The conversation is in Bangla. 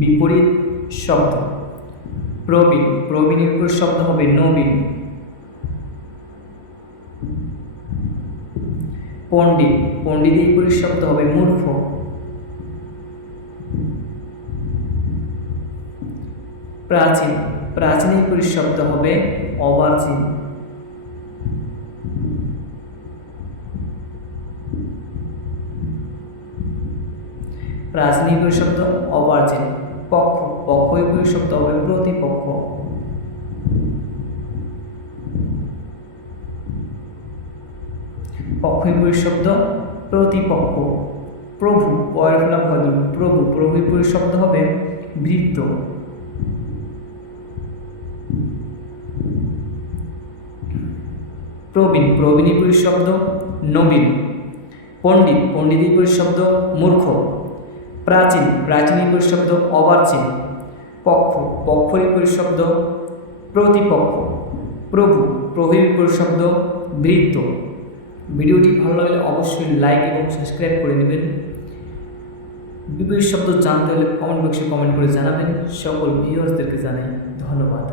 বিপরীত শব্দ। প্রবীণ প্রবীণের বিপরীত শব্দ হবে, নবীন। পণ্ডিত পণ্ডিতের বিপরীত শব্দ হবে, মূর্খ। প্রাচীন প্রাচীনের বিপরীত শব্দ হবে অপ্রাচীন প্রাচীন বিপরীত শব্দ পক্ষ বিপরীত শব্দ হবে প্রতিপক্ষ। পক্ষ বিপরীত শব্দ প্রতিপক্ষ। প্রভু পয়ের ফলা প্রভু প্রভু বিপরীত শব্দ হবে বৃত্ত। প্রবীণ প্রবীণ বিপরীত শব্দ নবীন। পণ্ডিত পণ্ডিত বিপরীত শব্দ মূর্খ। প্রাচীন প্রাচীন বিপরীত শব্দ অবাচীন। পক্ষ, পক্ষের বিপরীত শব্দ, প্রতিপক্ষ, প্রভু প্রভুর বিপরীত শব্দ, বৃত্ত। ভিডিওটি ভালো লাগলে অবশ্যই লাইক এবং সাবস্ক্রাইব করে নেবেন বিপরীত শব্দ জানতে হলে কমেন্ট বক্সে কমেন্ট করে জানাবেন। সকল ভিউয়ার্সদেরকে জানাই ধন্যবাদ।